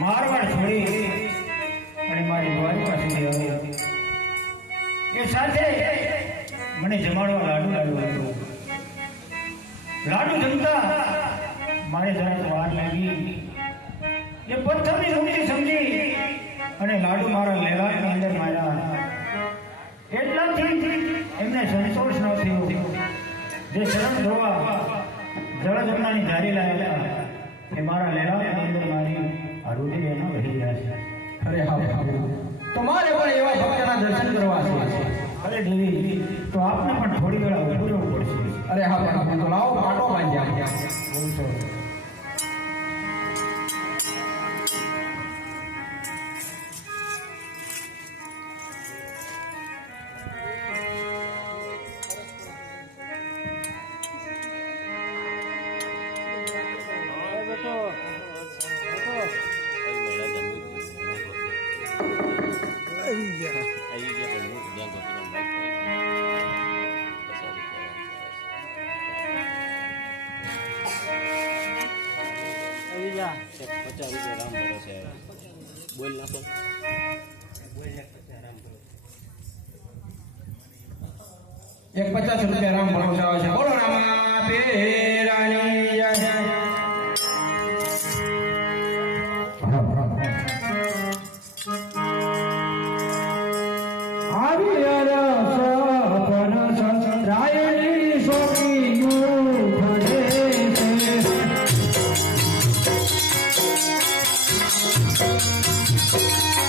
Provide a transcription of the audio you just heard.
મારવાડ છોડી અને મારી દ્વારકા સુધી આવી એ સાથે મને જમાડવા લાડુ લાવ્યો હતો. લાડુ જમતા મારે જરાક વાર લાગી. એ પથ્થરની રૂપી સમજી અને લાડુ મારા લેલાની અંદર માર્યા. એટલાથી એમને સંતોષ ન થયો. જે શરણ ધોવા જળ જમનાની જારી લાવ્યા એ મારા લેલાની અંદર મારી આરોગ્ય એના વહી રહ્યા છે. અરે હા, તમારે પણ એવા ભક્તના દર્શન કરવા છે. અરે દેવી, તો આપને પણ થોડી વેળા ઉભું રહેવું પડશે. અરે હા, તો લાવો પાટો બાંધ્યા. બહુ સરસ. બોલ નાખો. એક 50 રૂપિયા રામ ભરોસે આવે છે. બોલો રામા પેરાની જય. Thank you.